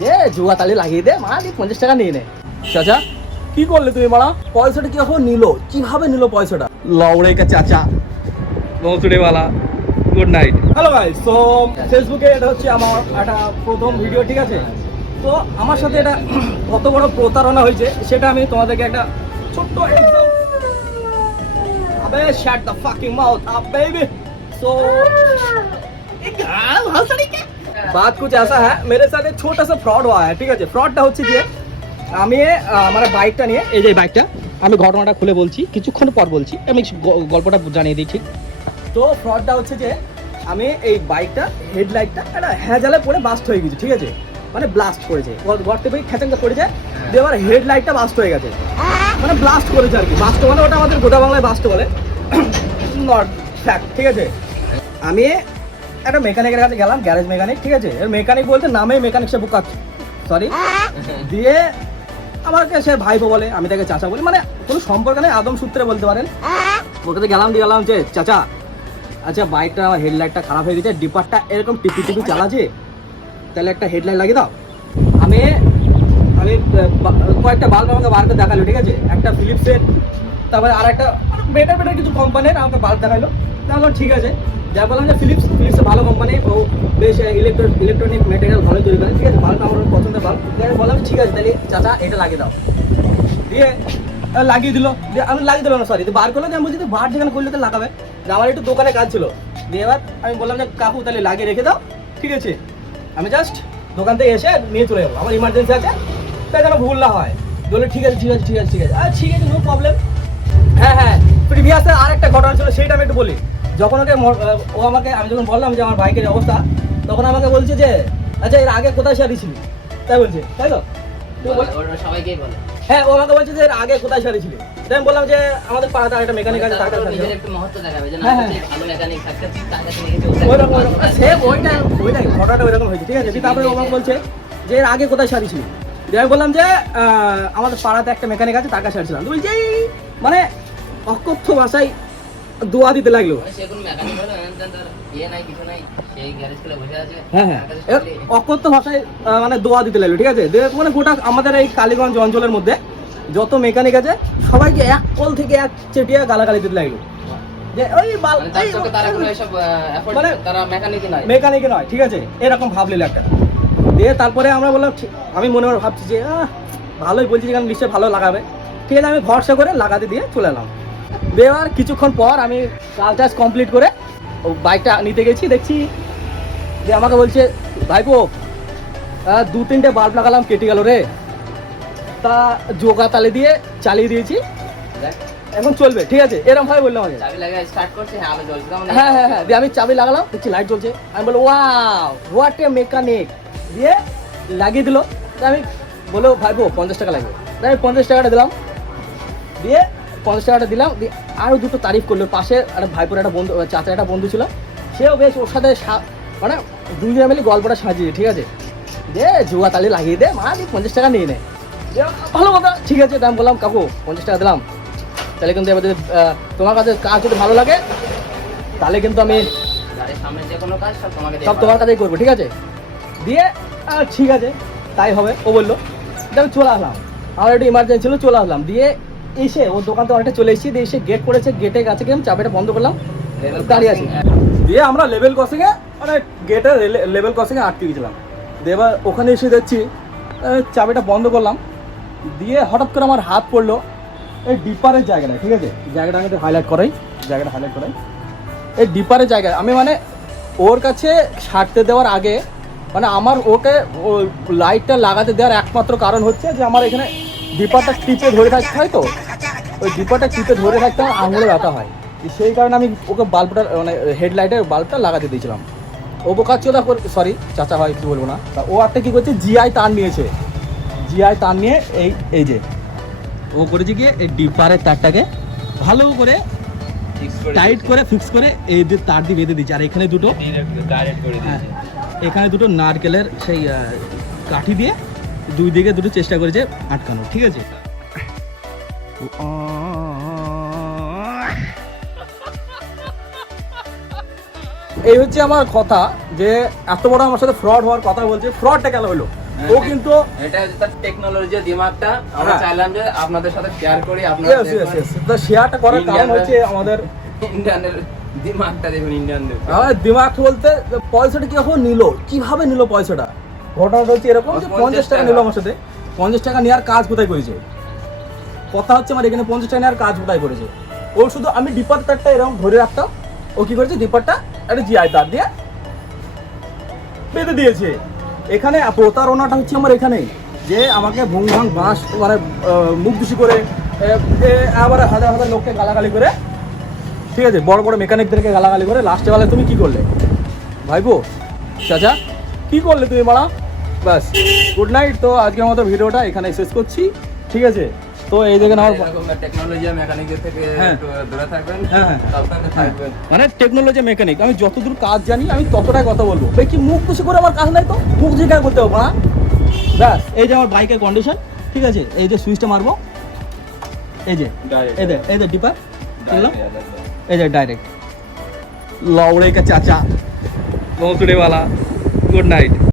দে জুয়া তালি লাগিয়ে দে মালিক পঞ্চাশ টাকা নিয়ে নে। চাচা কি করলে তুমি মারা? পয়সাটা কীরকম নিলো? কীভাবে নিলো পয়সাটা? লওড়ে কা চাচা। নৌচুড়েওয়ালা গুড নাইট হ্যালো ভাই সো ফেসবুকে এটা হচ্ছে আমার একটা প্রথম ভিডিও ঠিক আছে? তো আমার সাথে এটা কত বড় প্রতারণা হয়েছে সেটা আমি তোমাদেরকে একটা ছোট্ট আবে shut the fucking mouth up baby so গাল ভালো বাদ কুচ আসা হ্যাঁ মেরে সাথে ছোট সা ফ্রড হওয়া হ্যাঁ ঠিক আছে ফ্রডটা হচ্ছে যে আমি আমার বাইকটা নিয়ে এই যে বাইকটা আমি ঘটনাটা খুলে বলছি কিছুক্ষণ পর বলছি আমি গল্পটা জানিয়ে দিই ঠিক তো ফ্রডটা হচ্ছে যে আমি এই বাইকটা হেডলাইটটা একটা হ্যাজালে পড়ে বাস্ট হয়ে গেছে ঠিক আছে মানে ব্লাস্ট করেছে গর্তে পেয়ে খেচাঙ্গা পড়েছে দিয়ে আমার হেডলাইটটা বাস্ট হয়ে গেছে মানে ব্লাস্ট করেছে আর কি বাস্ট মানে ওটা আমাদের গোটা বাংলায় বাস্ট বলে নট ফ্যাক্ট ঠিক আছে আমি একটা মেকানিকের কাছে গেলাম গ্যারেজ মেকানিক ঠিক আছে? এর মেকানিক বলতে নামে মেকানিক সে বুকাচ্ছে। সরি দিয়ে আমাকে সে ভাইপো বলে, আমি তাকে চাচা বলি মানে কোনো সম্পর্ক নেই, আদম সূত্রে বলতে পারেন। ওকে তো গেলাম দিয়ে গেলাম যে, চাচা আচ্ছা বাইকটা আমার হেডলাইটটা খারাপ হয়ে গেছে, ডিপারটা এরকম টিপি টিপি চালাচ্ছে, তাহলে একটা হেডলাইট লাগিয়ে দাও। আমি আমি কয়েকটা বাল্ব আমাকে বার দেখাল, ঠিক আছে? একটা ফিলিপসের তারপরে আর একটা বেটার বেটার কিছু কোম্পানির আমাকে বাল্ব দেখাল। তাহলে ঠিক আছে। যা বললাম যে ফিলিপস ফিলিপস ভালো কোম্পানি ও বেশ ইলেকট্রো ইলেকট্রনিক মেটেরিয়াল ভালো তৈরি করে। ঠিক আছে, ভালো আমার পছন্দের দিয়ে বললাম ঠিক আছে, তাহলে চাচা, এটা লাগিয়ে দাও। দিয়ে লাগিয়ে দিল। দিয়ে আমি লাগিয়ে দিলাম না সরি বার করল আমি বলছি বার যেখানে করলে তো লাগাবে। আমার একটু দোকানে কাজ ছিল। দিয়ে এবার আমি বললাম যে, কাকু, তাহলে লাগিয়ে রেখে দাও। ঠিক আছে। আমি জাস্ট দোকান থেকে এসে নিয়ে চলে যাব। আমার ইমার্জেন্সি আছে, তাই যেন ভুল না হয়। বলে ঠিক আছে ঠিক আছে ঠিক আছে ঠিক আছে। আর ঠিক আছে নো প্রবলেম হ্যাঁ হ্যাঁ। প্রিভিয়াসে আর একটা ঘটনা ছিল, সেইটা আমি একটু বলি। যখন ওকে ও আমাকে আমি যখন বললাম যে আমার বাইকের অবস্থা তখন আমাকে বলছে যে আচ্ছা এর আগে কোথায় সারিয়েছিলি তাই বলছে তাই তো? তুই সবাইকেই বলে। হ্যাঁ ও আমাকে বলছে যে এর আগে কোথায় সারিয়েছিলি তাই আমি বললাম যে আমাদের পাড়াতে একটা মেকানিক আছে তার কাছে তারপর নিজের সারিয়ে একটু মহত্ব দেখাবে যে না হ্যাঁ, হ্যাঁ। সে ভালো মেকানিক থাকতে তার কাছে নিয়ে গেছে ওইরকম ওইরকম ওইটাই ঘটনাটা ওইরকম হয়েছে ঠিক আছে? তারপরে ও আমাকে বলছে যে এর আগে কোথায় সারিয়েছিলি দিয়ে আমি বললাম যে আমাদের পাড়াতে একটা মেকানিক আছে তার কাছে সারিয়েছিলাম তো বলছে মানে অকথ্য ভাষায় দোয়া দিতে লাগল। হ্যাঁ হ্যাঁ। অকথ্য ভাষায় মানে দোয়া দিতে লাগল ঠিক আছে? মানে গোটা আমাদের এই কালীগঞ্জ অঞ্চলের মধ্যে যত মেকানিক আছে সবাইকে এক কল থেকে এক চেটিয়া গালাগালি দিতে লাগল। মানে মানে- মেকানিক নয় ঠিক আছে? এরকম ভাবলিল একটা। দিয়ে তারপরে আমরা বললাম আমি মনে মনে ভাবছি যে ভালোই বলছি যেখানে নিশ্চয়ই ভালো লাগাবে। ঠিক আছে আমি ভরসা করে লাগাতে দিয়ে চলে এলাম। এবার কিছুক্ষণ পর আমি কাজ টাজ কমপ্লিট করে ও বাইকটা নিতে গেছি দেখছি যে আমাকে বলছে ভাইপো দু তিনটে বাল্ব লাগালাম কেটে গেল রে। তা জোগা তালে দিয়ে চালিয়ে দিয়েছি। দেখ, এখন চলবে ঠিক আছে? এরকম ভাবে বললাম আমাকে। হ্যাঁ হ্যাঁ হ্যাঁ হ্যাঁ দিয়ে আমি চাবি লাগালাম দেখছি লাইট জ্বলছে। আমি বলল ওয়াও হোয়াট এ মেকানিক দিয়ে লাগিয়ে দিল। আমি বলল ভাইবো পঞ্চাশ টাকা লাগবে। আমি পঞ্চাশ টাকাটা দিলাম। দিয়ে পঞ্চাশ টাকাটা দিলাম দিয়ে আরও দুটো তারিফ করল। পাশে একটা ভাইপোর একটা বন্ধু চাচার একটা বন্ধু ছিল। সেও বেশ ওর সাথে মানে দুজনে মিলে গল্পটা সাজিয়ে ঠিক আছে? দে জুয়া তালি লাগিয়ে দে মা দিয়ে পঞ্চাশ টাকা নিয়ে নে। দিয়ে ভালো কথা ঠিক আছে দিয়ে আমি বললাম কাকু পঞ্চাশ টাকা দিলাম। তাহলে কিন্তু এবার যদি, তোমার কাছে কাজ যদি ভালো লাগে তাহলে কিন্তু আমি গাড়ির সামনে যে কোনো কাজ সব তোমাকে দিয়ে সব তোমার কাছেই করব ঠিক আছে? দিয়ে ঠিক আছে তাই হবে। ও বলল আমি চলে আসলাম। আমার একটু ইমার্জেন্সি ছিল চলে আসলাম। দিয়ে এসে ওর দোকান তো অনেকটা চলে এসেছি এসে গেট করেছে গেটে কাছে গেলাম চাবিটা বন্ধ করলাম, দাঁড়িয়ে আছি। দিয়ে আমরা লেভেল ক্রসিংয়ে মানে গেটে লেভেল ক্রসিংয়ে আটকে গেছিলাম। দিয়ে এবার ওখানে এসে দেখছি চাবিটা বন্ধ করলাম। দিয়ে হঠাৎ করে আমার হাত পড়ল। এই ডিপারের জায়গাটা ঠিক আছে? জায়গাটা আমি হাইলাইট করাই, জায়গাটা হাইলাইট করাই। এই ডিপারের জায়গায়, আমি মানে ওর কাছে ছাড়তে দেওয়ার আগে মানে আমার ওকে ও লাইটটা লাগাতে দেওয়ার একমাত্র কারণ হচ্ছে যে আমার এখানে ডিপারটা টিপে ধরে থাকতে হয় তো। ওই ডিপারটা টিপে ধরে থাকতে আমার আঙুলে ব্যথা হয়। সেই কারণে আমি ওকে বাল্বটা মানে হেডলাইটের বাল্বটা লাগাতে দিয়েছিলাম। ও বোকাচ্চোদা করে সরি চাচা হয় কি বলব না। তা ও একটা কী করছে জিআই তার নিয়েছে। জিআই তার নিয়ে এই এই যে। ও করেছে গিয়ে এই ডিপারের তারটাকে ভালো করে টাইট করে ফিক্স করে এই যে তার দিয়ে বেঁধে দিচ্ছে আর এখানে দুটো হ্যাঁ, এখানে দুটো নারকেলের সেই কাঠি দিয়ে দুই দিকে দুটো চেষ্টা করেছে আটকানো ঠিক আছে? এই হচ্ছে আমার কথা যে এত বড় আমার সাথে ফ্রড হওয়ার কথা বলছে ফ্রডটা কেন হলো? ও কিন্তু এটা তার টেকনোলজি দিমাগটা। আমরা হ্যাঁ। চাইলাম যে আপনাদের সাথে শেয়ার করি ইয়েস তো শেয়ারটা করার কারণ হচ্ছে আমাদের ইন্ডিয়ানের দিমাগটা দেখুন ইন্ডিয়ানদের আমার দিমাগ বলতে পয়সাটা কীভাবে নিল? কীভাবে নিল পয়সাটা? ঘটনাটা হচ্ছে এরকম যে পঞ্চাশ টাকা। নিল আমার সাথে। পঞ্চাশ টাকা নেওয়ার কাজ কোথায় করেছে? কথা হচ্ছে আমার এখানে পঞ্চাশ টাকা নেওয়ার কাজ কোথায় করেছে? ও শুধু আমি ডিপার তারটা এরকম ধরে রাখতাম। ও কি করেছে? ডিপারটা একটা জিআই তার দিয়ে। বেঁধে দিয়েছে। এখানে প্রতারণাটা হচ্ছে আমার এখানেই যে আমাকে ভুং ভাং বাঁশ মানে মুখ দূষি করে আবার হাজার হাজার লোককে গালাগালি করে। ঠিক আছে, বড় বড় মেকানিকদেরকে গালাগালি করে। লাস্টে বেলায় তুমি কি করলে? ভাইবো চাচা, কি করলে তুমি মারা? ব্যাস গুড নাইট তো আজকের মতো ভিডিওটা এখানে শেষ করছি। ঠিক আছে? তো এই দেখেন আমার টেকনোলজি মেকানিক থেকে হ্যাঁ। দূরে থাকবেন হ্যাঁ, হ্যাঁ। থাকবেন। মানে টেকনোলজি মেকানিক আমি যতদূর কাজ জানি আমি ততটাই কথা বলব। ভাই কি মুখ খুশি করে আমার কাজ নাই তো? মুখ জিজ্ঞাসা করতে হবে না ব্যাস এই যে আমার বাইকের কন্ডিশন ঠিক আছে? এই যে সুইচটা মারবো। এই যে এই যে এই যে ডিপার এই যে ডাইরেক্ট লওড়ে কা চাচা নৌতুড়েওয়ালা গুড নাইট